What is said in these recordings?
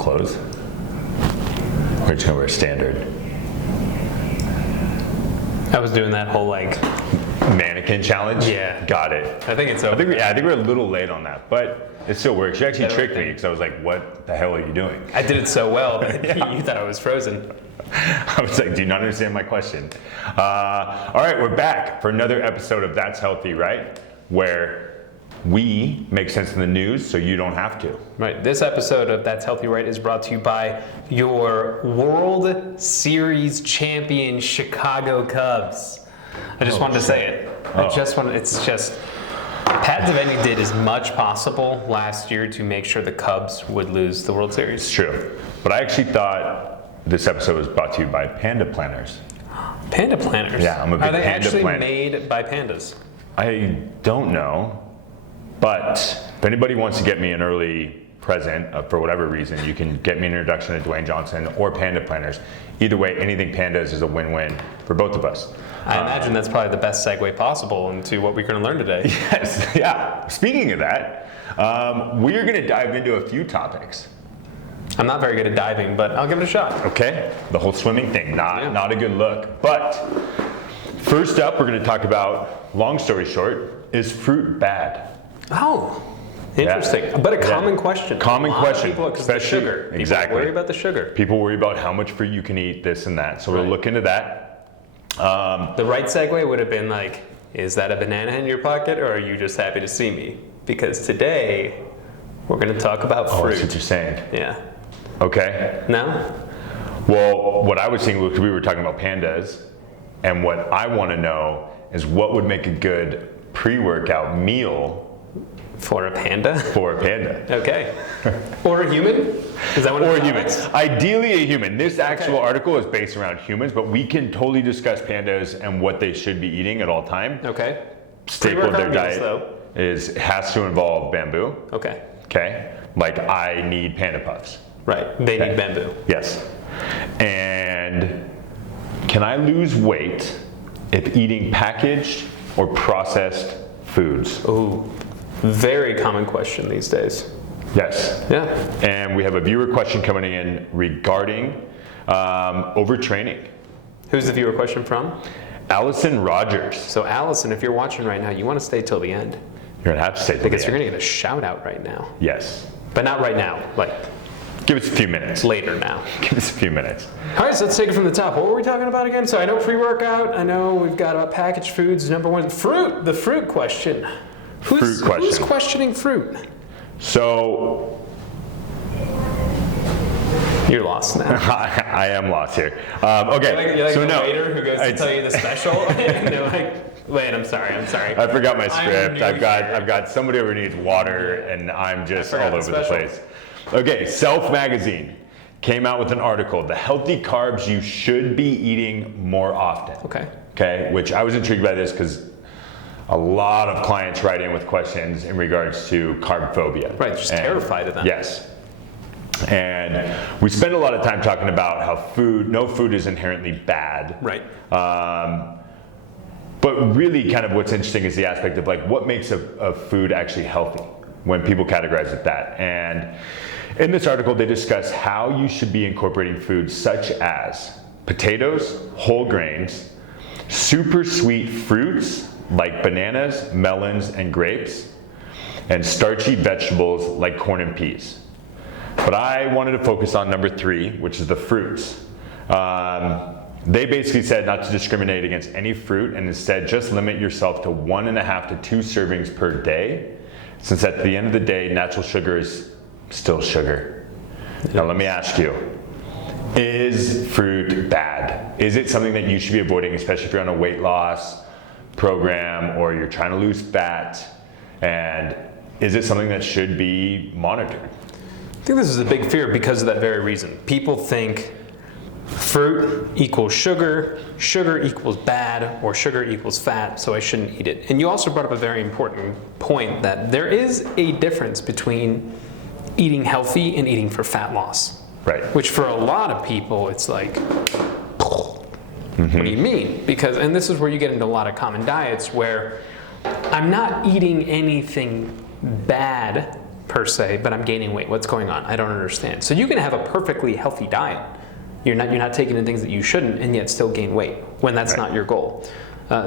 clothes? We're just gonna wear standard. I was doing that whole like mannequin challenge? Yeah. Got it. I think it's over. I think we're a little late on that, but it still works. You actually tricked me because I was like, what the hell are you doing? I did it so well that you thought I was frozen. I was like, do you not understand my question? All right, we're back for another episode of That's Healthy, Right? Where we make sense of the news so you don't have to. Right. This episode of That's Healthy, Right is brought to you by your World Series champion Chicago Cubs. I just wanted to say it. It's just, Pat Devaney did as much possible last year to make sure the Cubs would lose the World Series. It's true. But I actually thought this episode was brought to you by Panda Planners. Panda Planners? Yeah, I'm a big Are they Panda actually planner. made by pandas? I don't know, but if anybody wants to get me an early present for whatever reason, you can get me an introduction to Dwayne Johnson or Panda Planners. Either way, anything pandas is a win-win for both of us. I imagine that's probably the best segue possible into what we're going to learn today. Yes, yeah. Speaking of that, we are going to dive into a few topics. I'm not very good at diving, but I'll give it a shot. Okay, the whole swimming thing, not a good look. But first up, we're going to talk about, long story short, is fruit bad? Oh, interesting. Yeah. But a common question. Common question. Because the sugar. Exactly. People worry about the sugar. People worry about how much fruit you can eat, this and that. So we'll look into that. The right segue would have been like, is that a banana in your pocket, or are you just happy to see me? Because today, we're going to talk about fruit. That's what you're saying. Yeah. Okay. No? Well, what I was thinking, because we were talking about pandas, and what I want to know is what would make a good pre-workout meal for a panda? For a panda. Okay. Or a human? Is that one of the topics? Human. Ideally a human. This actual article is based around humans, but we can totally discuss pandas and what they should be eating at all time. Okay. Staple of their diet has to involve bamboo. Okay. Okay. Like I need panda puffs. Right. They need bamboo. Yes. And can I lose weight if eating packaged or processed foods? Ooh. Very common question these days. Yes. Yeah. And we have a viewer question coming in regarding overtraining. Who's the viewer question from? Allison Rogers. So Allison, if you're watching right now, you want to stay till the end. You're gonna have to stay till the end. Because you're gonna get a shout out right now. Yes. But not right now. Like, give us a few minutes. Later now. Give us a few minutes. All right, so let's take it from the top. What were we talking about again? So I know pre-workout. I know we've got packaged foods. Number one, fruit. The fruit question. Who's questioning fruit? So you're lost now. I am lost here. Okay. You're like so the waiter who goes to tell you the special, and they're like, "Wait, I'm sorry. I forgot my script. I've got somebody over needs water, and I'm just all over the place." Okay. Self Magazine came out with an article: the healthy carbs you should be eating more often. Okay. Okay. Which I was intrigued by this because a lot of clients write in with questions in regards to carb phobia. Right, just terrified of them. Yes. And we spend a lot of time talking about how no food is inherently bad. Right. But really kind of what's interesting is the aspect of like what makes a food actually healthy when people categorize it that. And in this article, they discuss how you should be incorporating foods such as potatoes, whole grains, super sweet fruits, like bananas, melons, and grapes, and starchy vegetables like corn and peas. But I wanted to focus on number 3, which is the fruits. They basically said not to discriminate against any fruit and instead just limit yourself to 1.5 to 2 servings per day, since at the end of the day, natural sugar is still sugar. Now let me ask you, is fruit bad? Is it something that you should be avoiding, especially if you're on a weight loss program or you're trying to lose fat, and is it something that should be monitored? I think this is a big fear because of that very reason. People think fruit equals sugar, sugar equals bad, or sugar equals fat, so I shouldn't eat it. And you also brought up a very important point that there is a difference between eating healthy and eating for fat loss. Right. Which for a lot of people, it's like, what do you mean? Because, and this is where you get into a lot of common diets where I'm not eating anything bad per se, but I'm gaining weight. What's going on? I don't understand. So you can have a perfectly healthy diet. You're not taking in things that you shouldn't, and yet still gain weight when that's not your goal.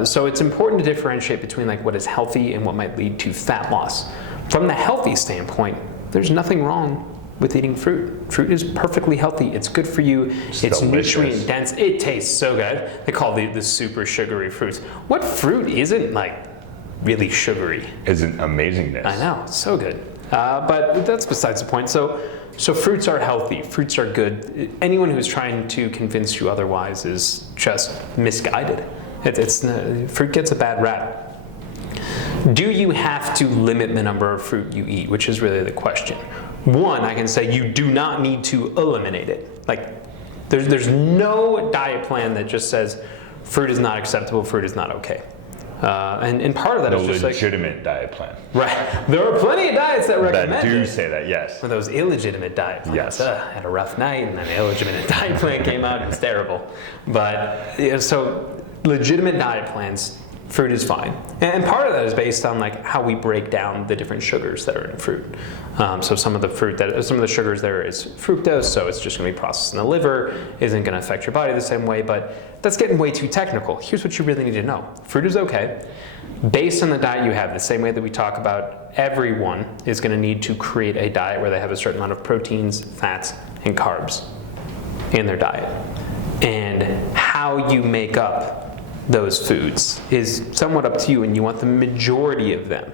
So it's important to differentiate between like what is healthy and what might lead to fat loss. From the healthy standpoint, there's nothing wrong with eating fruit. Fruit is perfectly healthy. It's good for you. It's nutrient dense. It tastes so good. They call the super sugary fruits. What fruit isn't like really sugary? Isn't amazingness. I know, it's so good. But that's besides the point. So fruits are healthy. Fruits are good. Anyone who's trying to convince you otherwise is just misguided. Fruit gets a bad rap. Do you have to limit the number of fruit you eat, which is really the question. One, I can say you do not need to eliminate it. Like, there's no diet plan that just says fruit is not acceptable, fruit is not okay. And part of that is just legitimate diet plan. Right. There are plenty of diets that recommend that do say that, yes. For those illegitimate diet plans. Yes. I had a rough night, and then an illegitimate diet plan came out. It was terrible. But so legitimate diet plans, fruit is fine. And part of that is based on like how we break down the different sugars that are in fruit. So some of the sugars there is fructose, so it's just going to be processed in the liver, isn't going to affect your body the same way, but that's getting way too technical. Here's what you really need to know. Fruit is okay. Based on the diet you have, the same way that we talk about, everyone is going to need to create a diet where they have a certain amount of proteins, fats, and carbs in their diet. And how you make up those foods is somewhat up to you, and you want the majority of them,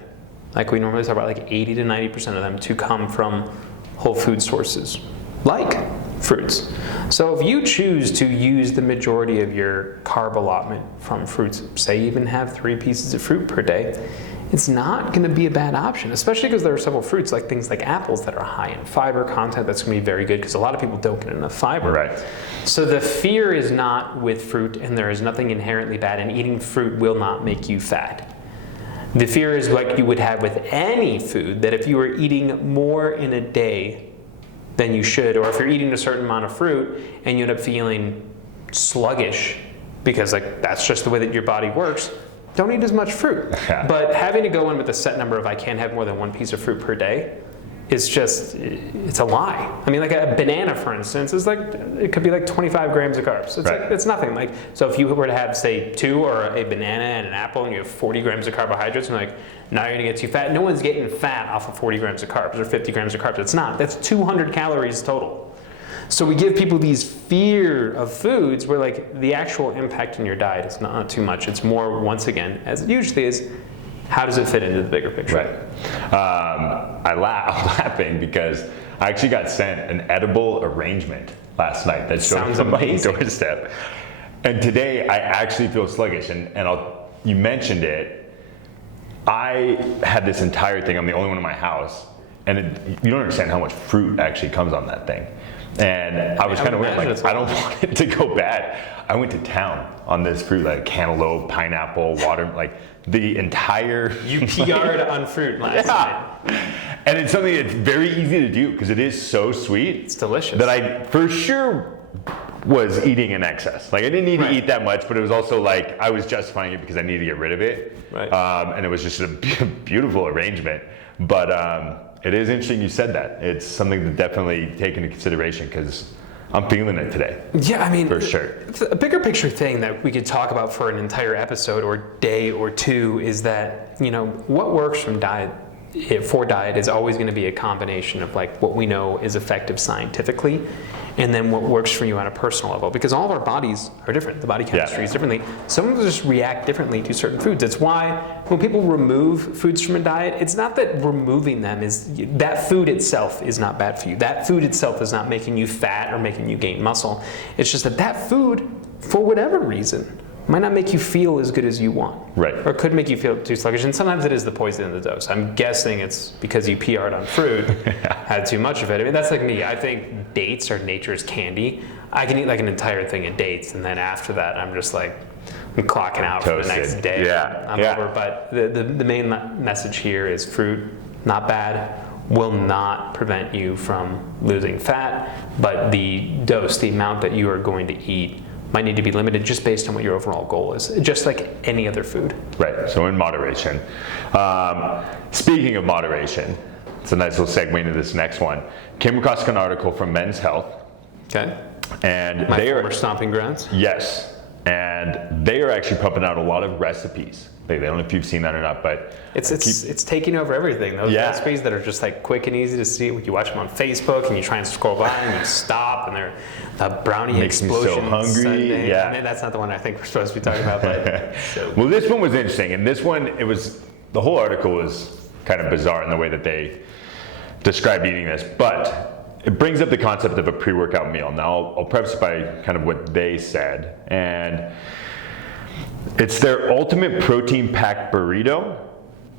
like we normally talk about, like 80 to 90% of them to come from whole food sources, like fruits. So if you choose to use the majority of your carb allotment from fruits, say even have 3 pieces of fruit per day, it's not going to be a bad option, especially because there are several fruits, like things like apples, that are high in fiber content. That's going to be very good because a lot of people don't get enough fiber. Right. So the fear is not with fruit, and there is nothing inherently bad, and eating fruit will not make you fat. The fear is like you would have with any food, that if you were eating more in a day than you should, or if you're eating a certain amount of fruit and you end up feeling sluggish because like that's just the way that your body works, don't eat as much fruit. But having to go in with a set number of I can't have more than 1 piece of fruit per day is just, it's a lie. I mean, like a banana, for instance, is like, it could be like 25 grams of carbs. It's right. like, it's nothing. Like, so if you were to have, say, 2 or a banana and an apple, and you have 40 grams of carbohydrates, and like, now you're gonna get too fat. No one's getting fat off of 40 grams of carbs or 50 grams of carbs. It's not. That's 200 calories total. So we give people these fear of foods where like the actual impact in your diet is not too much. It's more, once again, as it usually is, how does it fit into the bigger picture? Right. I'm laughing because I actually got sent an edible arrangement last night that showed up on my doorstep. And today I actually feel sluggish. And you mentioned it. I had this entire thing. I'm the only one in my house. And you don't understand how much fruit actually comes on that thing. And I was kind of weird, like, I don't want it to go bad. I went to town on this fruit, like cantaloupe, pineapple, water, like the entire... You PR'd on fruit last night. And it's something that's very easy to do because it is so sweet. It's delicious. That I for sure was eating in excess. Like I didn't need to eat that much, but it was also like I was justifying it because I needed to get rid of it. Right. And it was just a beautiful arrangement. But it is interesting you said that. It's something to definitely take into consideration because I'm feeling it today. Yeah, I mean, for sure. A bigger picture thing that we could talk about for an entire episode or day or two is that, you know, what works for diet is always going to be a combination of like what we know is effective scientifically and then what works for you on a personal level, because all of our bodies are different. The body chemistry is differently. Some of us just react differently to certain foods. It's why when people remove foods from a diet, it's not that removing them is, that food itself is not bad for you. That food itself is not making you fat or making you gain muscle. It's just that that food, for whatever reason, might not make you feel as good as you want. Right. Or could make you feel too sluggish. And sometimes it is the poison in the dose. I'm guessing it's because you PR'd on fruit, had too much of it. I mean, that's like me. I think dates are nature's candy. I can eat like an entire thing of dates, and then after that, I'm just like, I'm clocking out for the next day. Yeah. I'm over. But the main message here is fruit, not bad, will not prevent you from losing fat, but the dose, the amount that you are going to eat, might need to be limited just based on what your overall goal is, just like any other food. Right, so in moderation. Speaking of moderation, It's a nice little segue into this next one. Came across an article from Men's Health. Okay. And My they former are stomping grounds. Yes, and they are actually pumping out a lot of recipes. I don't know if you've seen that or not, but it's taking over everything. Those recipes that are just like quick and easy to see. You watch them on Facebook and you try and scroll by and you stop and they're the brownie makes explosion. me so hungry. Sunday. Yeah, I mean, that's not the one I think we're supposed to be talking about. But well, this one was interesting, and this one the whole article was kind of bizarre in the way that they described eating this, but it brings up the concept of a pre-workout meal. Now, I'll preface by kind of what they said, and it's their ultimate protein-packed burrito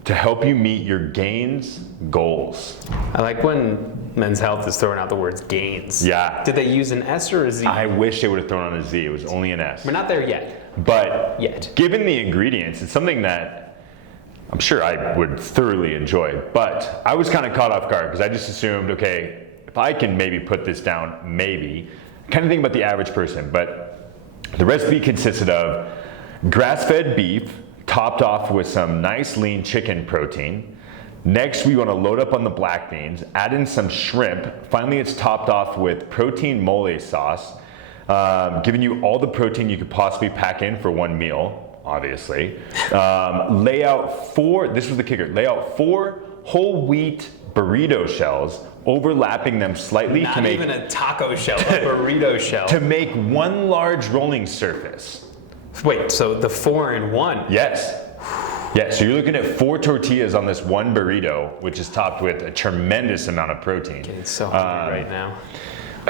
to help you meet your gains goals. I like when Men's Health is throwing out the words gains. Yeah. Did they use an S or a Z? I wish they would have thrown on a Z. It was only an S. We're not there yet. But Yet. Given the ingredients, it's something that I'm sure I would thoroughly enjoy. But I was kind of caught off guard because I just assumed, okay, if I can maybe put this down, maybe. Kind of think about the average person. But the recipe consisted of grass-fed beef topped off with some nice lean chicken protein. Next, we want to load up on the black beans, add in some shrimp. Finally, it's topped off with protein mole sauce, giving you all the protein you could possibly pack in for one meal, obviously. Lay out this was the kicker, lay out 4 whole wheat burrito shells, overlapping them slightly Not to make even a taco shell, a burrito shell. to make one large rolling surface. Wait, so the 4 in 1? Yes. Yeah, so you're looking at 4 tortillas on this one burrito, which is topped with a tremendous amount of protein. Getting so hungry right now.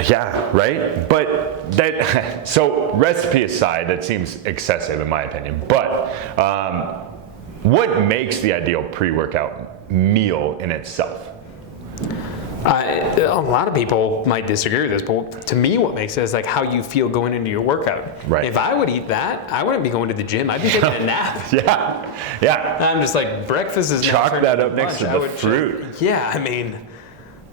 Yeah, right? But that, so recipe aside, that seems excessive in my opinion. But what makes the ideal pre-workout meal in itself? A lot of people might disagree with this, but to me, what makes it is like how you feel going into your workout. Right. If I would eat that, I wouldn't be going to the gym. I'd be taking a nap. Yeah. I'm just like, breakfast is Chalk now that turning up into next to lunch. the fruit. I mean,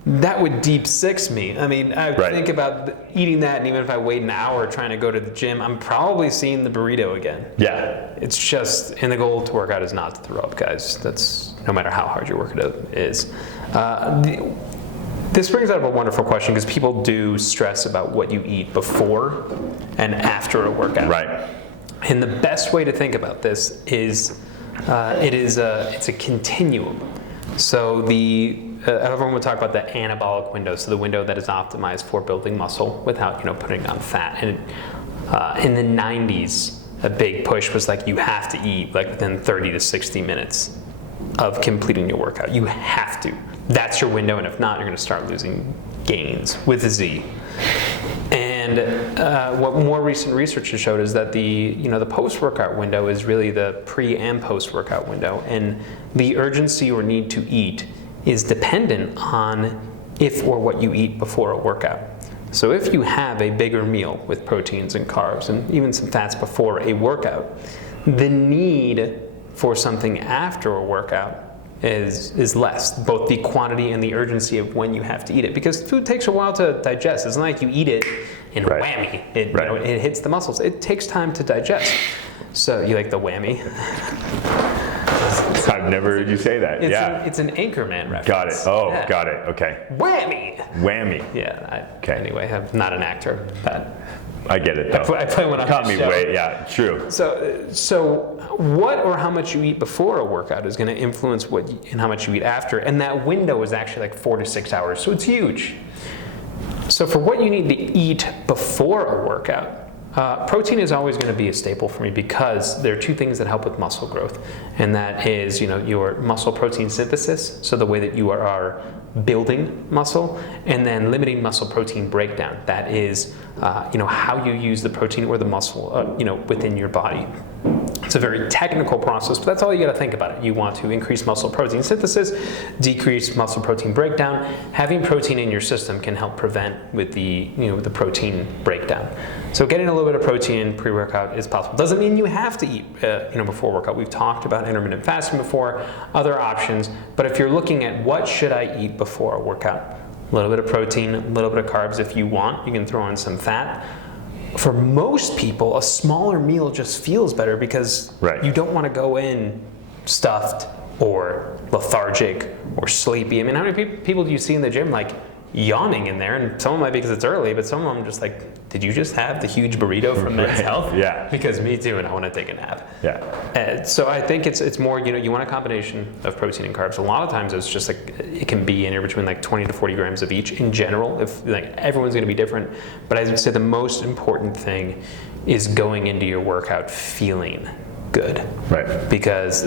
that would deep six me. I mean, I Right. think about eating that, and even if I wait an hour trying to go to the gym, I'm probably seeing the burrito again. Yeah. It's just, and the goal to work out is not to throw up, guys. That's no matter how hard your workout is. This brings up a wonderful question because people do stress about what you eat before and after a workout. Right. And the best way to think about this is it's a continuum. So everyone would talk about the anabolic window, so the window that is optimized for building muscle without putting on fat. And in the 90s, a big push was like you have to eat like within 30 to 60 minutes of completing your workout. You have to. That's your window, and if not, you're going to start losing gains with a Z. And what more recent research has showed is that the post-workout window is really the pre and post-workout window, and the urgency or need to eat is dependent on if or what you eat before a workout. So if you have a bigger meal with proteins and carbs and even some fats before a workout, the need for something after a workout is less, both the quantity and the urgency of when you have to eat it, because food takes a while to digest. It's not like you eat it and whammy, it hits the muscles. It takes time to digest. So you like the whammy? I've never heard you say that. It's an Anchorman reference. Got it. Oh, yeah. Got it. Okay. Whammy. Yeah. Okay. Anyway, I'm not an actor, but I get it though. I play one on Caught the me show. way. Yeah. True. So what or how much you eat before a workout is going to influence and how much you eat after, and that window is actually like 4 to 6 hours, so it's huge. So for what you need to eat before a workout, protein is always going to be a staple for me because there are 2 things that help with muscle growth, and that is your muscle protein synthesis, so the way that you are building muscle, and then limiting muscle protein breakdown. That is how you use the protein or the muscle within your body. It's a very technical process, but that's all you got to think about it. You want to increase muscle protein synthesis, decrease muscle protein breakdown. Having protein in your system can help prevent with the the protein breakdown. So getting a little bit of protein in pre-workout is possible. Doesn't mean you have to eat before workout. We've talked about intermittent fasting before, other options. But if you're looking at what should I eat before a workout, a little bit of protein, a little bit of carbs if you want. You can throw in some fat. For most people, a smaller meal just feels better because you don't want to go in stuffed or lethargic or sleepy. I mean, how many people do you see in the gym like yawning in there? And some of them might be because it's early, but some of them just like, did you just have the huge burrito from Men's Health? Yeah. Because me too, and I want to take a nap. Yeah. So I think it's more, you want a combination of protein and carbs. A lot of times it's just like, it can be anywhere between like 20 to 40 grams of each in general. If like everyone's going to be different, but I would say the most important thing is going into your workout feeling good. Right. Because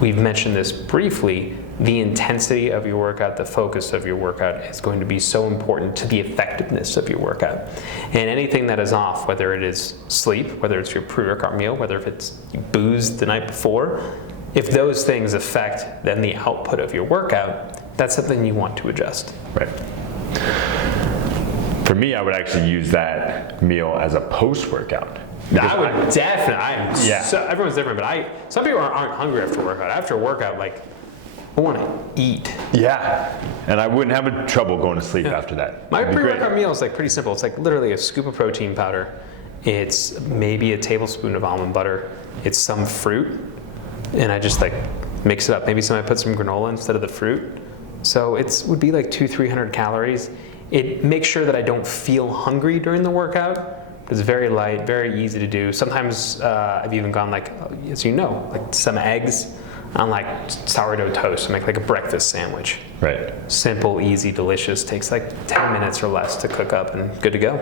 we've mentioned this briefly, the intensity of your workout, the focus of your workout is going to be so important to the effectiveness of your workout. And anything that is off, whether it is sleep, whether it's your pre-workout meal, whether if it's you boozed the night before, if those things affect then the output of your workout, that's something you want to adjust. Right. For me, I would actually use that meal as a post-workout. I would definitely. Yeah. So everyone's different, but some people aren't hungry after workout. After workout, like, I want to eat. Yeah, and I wouldn't have trouble going to sleep after that. My pre-workout meal is like pretty simple. It's like literally a scoop of protein powder. It's maybe a tablespoon of almond butter. It's some fruit, and I just like mix it up. Maybe I put some granola instead of the fruit. So it would be like 200-300 calories. It makes sure that I don't feel hungry during the workout. It's very light, very easy to do. Sometimes I've even gone like, as you know, like some eggs on like sourdough toast to make like a breakfast sandwich. Right. Simple, easy, delicious. Takes like 10 minutes or less to cook up and good to go.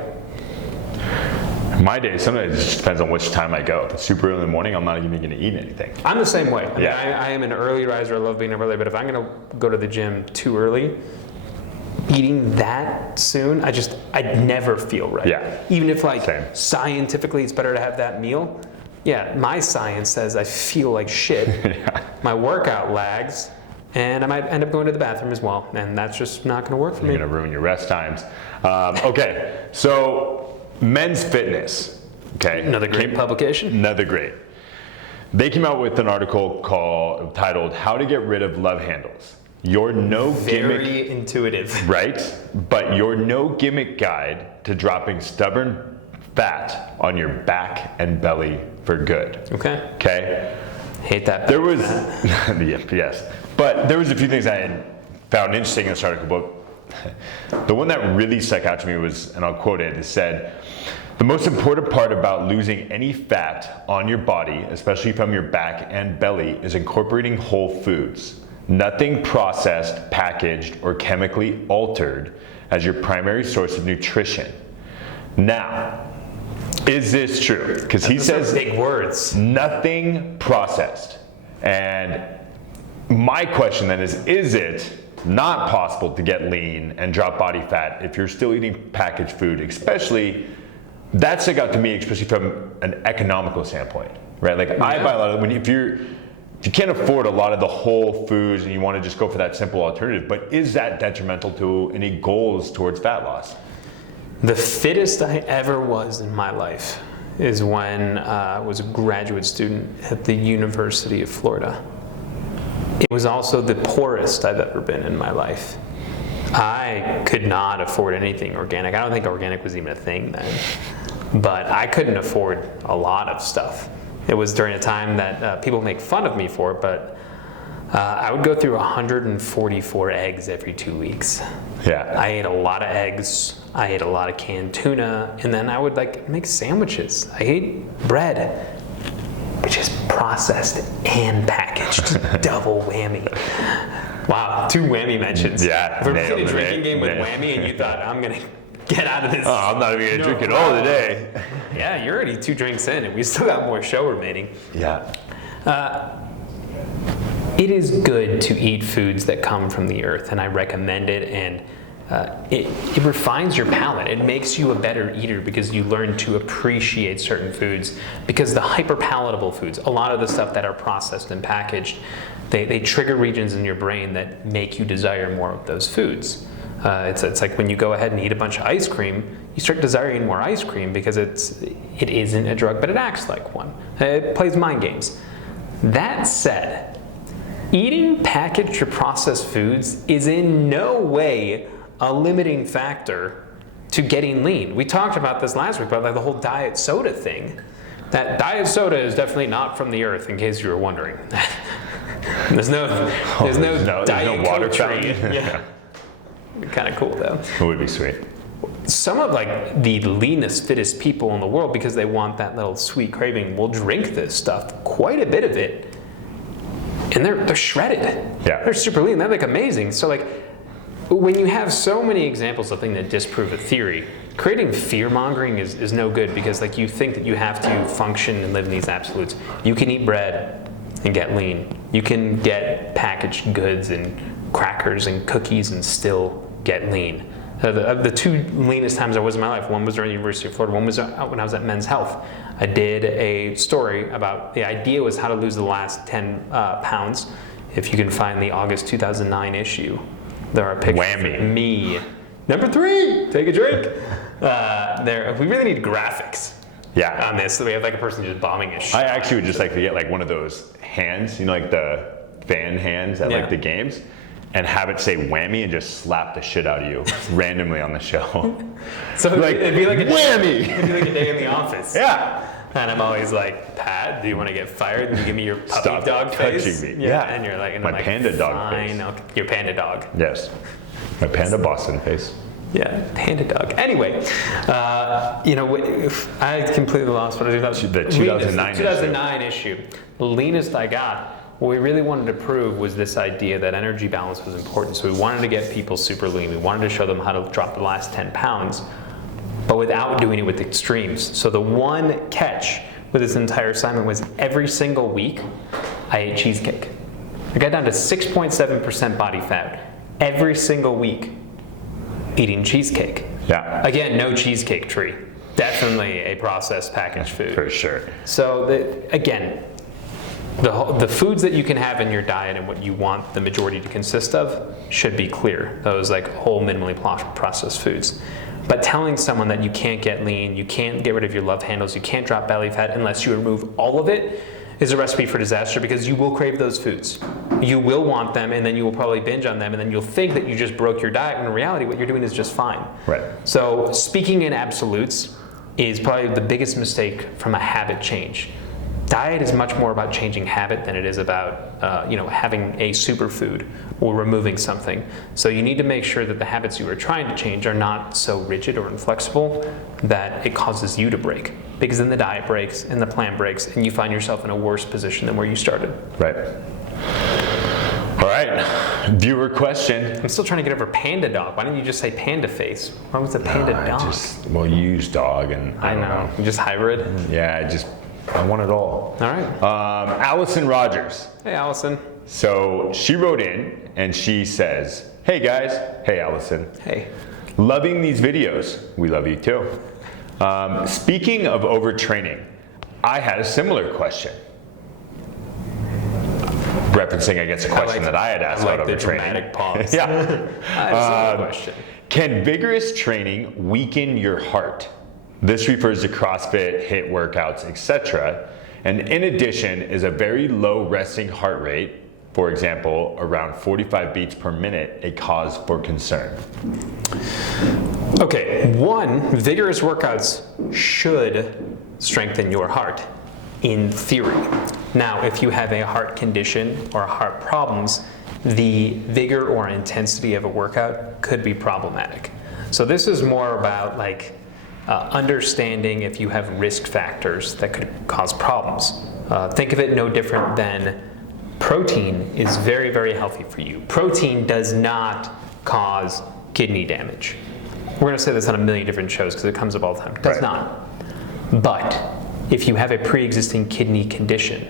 My day, sometimes it just depends on which time I go. If it's super early in the morning, I'm not even going to eat anything. I'm the same way. I mean, Yeah. I am an early riser. I love being up early, but if I'm going to go to the gym too early, eating that soon, I'd never feel right. Yeah. Even if like Same. scientifically it's better to have that meal. Yeah, my science says I feel like shit. Yeah. My workout lags, and I might end up going to the bathroom as well, and that's just not going to work for me. You're going to ruin your rest times. Okay, so Men's Fitness. Okay. Another great publication. Another great. They came out with an article titled "How to Get Rid of Love Handles." Your no gimmick. Very intuitive. Right, but your no gimmick guide to dropping stubborn fat on your back and belly for good. Okay. Okay. Hate that. There was, yes, but there was a few things I had found interesting in this article. But the one that really stuck out to me was, and I'll quote it. It said, "The most important part about losing any fat on your body, especially from your back and belly, is incorporating whole foods. Nothing processed, packaged, or chemically altered as your primary source of nutrition." Now, is this true? Because he says big words. nothing processed. And my question then is it not possible to get lean and drop body fat if you're still eating packaged food? Especially, that stuck out to me, especially from an economical standpoint, right? Like I buy a lot of, if you can't afford a lot of the whole foods and you want to just go for that simple alternative, but is that detrimental to any goals towards fat loss? The fittest I ever was in my life is when I was a graduate student at the University of Florida. It was also the poorest I've ever been in my life. I could not afford anything organic. I don't think organic was even a thing then, but I couldn't afford a lot of stuff. It was during a time that people make fun of me for it, but I would go through 144 eggs every 2 weeks. Yeah. I ate a lot of eggs. I ate a lot of canned tuna, and then I would like make sandwiches. I ate bread, which is processed and packaged. Double whammy. Wow, 2 whammy mentions. Yeah, If we're nailed playing a it, drinking game with nailed whammy, and you thought I'm gonna get out of this. Oh, I'm not even gonna drink it problem. all today. Yeah, you're already 2 drinks in, and we still got more show remaining. Yeah. It is good to eat foods that come from the earth, and I recommend it. And it refines your palate. It makes you a better eater because you learn to appreciate certain foods. Because the hyperpalatable foods, a lot of the stuff that are processed and packaged, they trigger regions in your brain that make you desire more of those foods. It's like when you go ahead and eat a bunch of ice cream, you start desiring more ice cream because it isn't a drug, but it acts like one. It plays mind games. That said, eating packaged or processed foods is in no way a limiting factor to getting lean. We talked about this last week about like the whole diet soda thing. That diet soda is definitely not from the earth, in case you were wondering. There's no Diet water Coke tree. fountain. Yeah. Kind of cool though. It would be sweet. Some of like the leanest, fittest people in the world, because they want that little sweet craving, will drink this stuff, quite a bit of it, and they're shredded. Yeah. They're super lean. They're like amazing. So like, when you have so many examples of things that disprove a theory, creating fear mongering is no good, because like you think that you have to function and live in these absolutes. You can eat bread and get lean. You can get packaged goods and crackers and cookies and still get lean. The two leanest times I was in my life, one was during the University of Florida, one was when I was at Men's Health. I did a story about, the idea was how to lose the last 10 pounds. If you can find the August 2009 issue, there are pictures Whammy. of me. Number 3, take a drink. We really need graphics on this, so we have like a person just bombing his shit. I actually would just like to get like one of those hands, you know, like the fan hands at like the games, and have it say whammy and just slap the shit out of you randomly on the show. So like, it'd be like a whammy! It'd be like a day in the office. Yeah. And I'm always like, Pat, do you want to get fired? And you give me your puppy Stop dog face. touching me. Yeah. And you're like, and My I'm like, panda dog fine, face. okay. Your panda dog. Yes. My panda Boston face. Yeah, panda dog. Anyway, I completely lost what I was doing. The 2009 2009 issue. The leanest I got. What we really wanted to prove was this idea that energy balance was important. So we wanted to get people super lean. We wanted to show them how to drop the last 10 pounds, but without doing it with extremes. So the one catch with this entire assignment was every single week, I ate cheesecake. I got down to 6.7% body fat every single week eating cheesecake. Yeah. Again, no cheesecake tree. Definitely a processed packaged food. For sure. So the foods that you can have in your diet and what you want the majority to consist of should be clear. Those like whole minimally processed foods. But telling someone that you can't get lean, you can't get rid of your love handles, you can't drop belly fat unless you remove all of it is a recipe for disaster, because you will crave those foods. You will want them, and then you will probably binge on them, and then you'll think that you just broke your diet, when in reality what you're doing is just fine. Right. So speaking in absolutes is probably the biggest mistake from a habit change. Diet is much more about changing habit than it is about having a superfood or removing something. So you need to make sure that the habits you are trying to change are not so rigid or inflexible that it causes you to break. Because then the diet breaks and the plan breaks, and you find yourself in a worse position than where you started. Right. All right. Viewer question. I'm still trying to get over panda dog. Why didn't you just say panda face? Why was it panda dog? You use dog, and I don't know. You just hybrid? Yeah, I want it all. All right. Allison Rogers. Hey, Allison. So she wrote in and she says, hey guys. Hey, Allison. Hey. Loving these videos. We love you too. Speaking of overtraining, I had a similar question. Referencing, I guess, a question that I had asked about the overtraining. Dramatic pause. Yeah. I have a similar question. Can vigorous training weaken your heart? This refers to CrossFit, HIIT workouts, etc. And in addition, is a very low resting heart rate, for example, around 45 beats per minute, a cause for concern? Okay, one, vigorous workouts should strengthen your heart, in theory. Now, if you have a heart condition or heart problems, the vigor or intensity of a workout could be problematic. So this is more about understanding if you have risk factors that could cause problems. Think of it no different than protein is very, very healthy for you. Protein does not cause kidney damage. We're going to say this on a million different shows because it comes up all the time. It does not. But if you have a pre-existing kidney condition,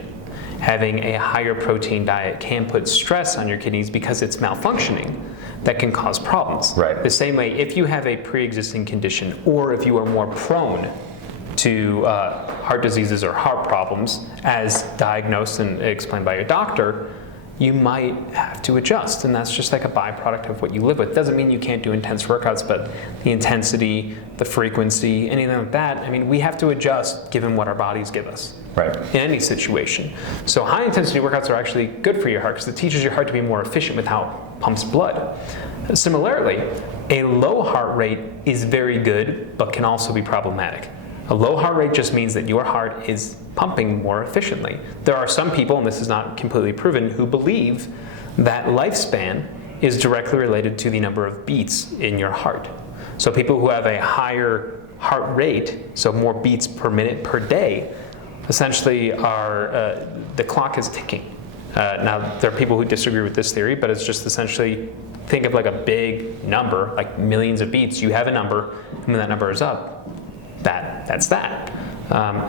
having a higher protein diet can put stress on your kidneys because it's malfunctioning. That can cause problems. Right. The same way, if you have a pre-existing condition, or if you are more prone to heart diseases or heart problems, as diagnosed and explained by your doctor, you might have to adjust, and that's just like a byproduct of what you live with. Doesn't mean you can't do intense workouts, but the intensity, the frequency, anything like that, I mean, we have to adjust given what our bodies give us. Right. In any situation. So high intensity workouts are actually good for your heart because it teaches your heart to be more efficient with how it pumps blood. Similarly, a low heart rate is very good, but can also be problematic. A low heart rate just means that your heart is pumping more efficiently. There are some people, and this is not completely proven, who believe that lifespan is directly related to the number of beats in your heart. So people who have a higher heart rate, so more beats per minute per day, essentially are, the clock is ticking. Now, there are people who disagree with this theory, but it's just essentially, think of like a big number, like millions of beats. You have a number, and when that number is up, that's that.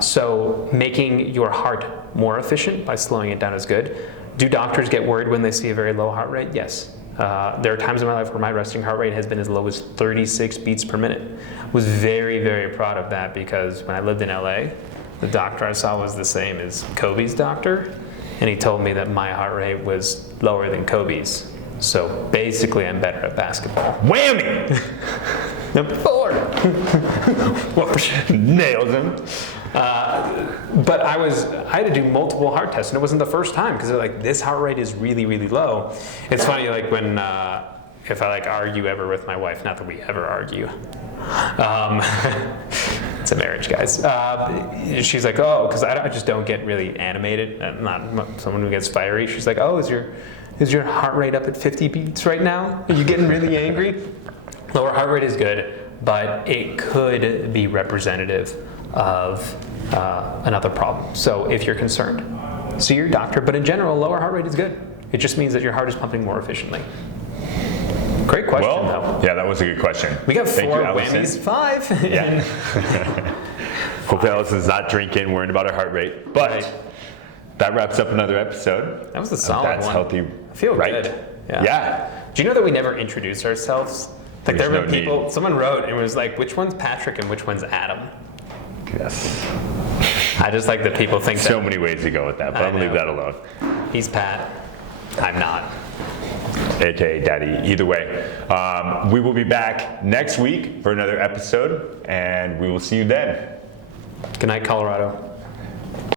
So making your heart more efficient by slowing it down is good. Do doctors get worried when they see a very low heart rate? Yes. There are times in my life where my resting heart rate has been as low as 36 beats per minute. I was very, very proud of that because when I lived in LA, the doctor I saw was the same as Kobe's doctor, and he told me that my heart rate was lower than Kobe's. So basically, I'm better at basketball. Whammy! Number 4. Nails him. But I had to do multiple heart tests, and it wasn't the first time because they're like, this heart rate is really, really low. It's funny, like when if I like argue ever with my wife, not that we ever argue. It's a marriage, guys. She's like, oh, because I just don't get really animated. I'm not someone who gets fiery. She's like, oh, is your heart rate up at 50 beats right now? Are you getting really angry? Lower heart rate is good, but it could be representative of another problem. So if you're concerned, see your doctor. But in general, lower heart rate is good. It just means that your heart is pumping more efficiently. Great question, though. Yeah, that was a good question. We got 4 Allison. whammies, 5. Yeah. Hopefully Allison's not drinking, worrying about her heart rate. But Right. that wraps up another episode. That was a solid That's one. Healthy. I feel right? good. Yeah. Do you know that we never introduced ourselves? Like There's there were no people, need. someone wrote and was like, which one's Patrick and which one's Adam? Yes. I just like that people think So that many ways to go with that, but I I'm gonna leave know. that alone. he's Pat, I'm not. AKA Daddy. Either way, we will be back next week for another episode, and we will see you then. Good night, Colorado.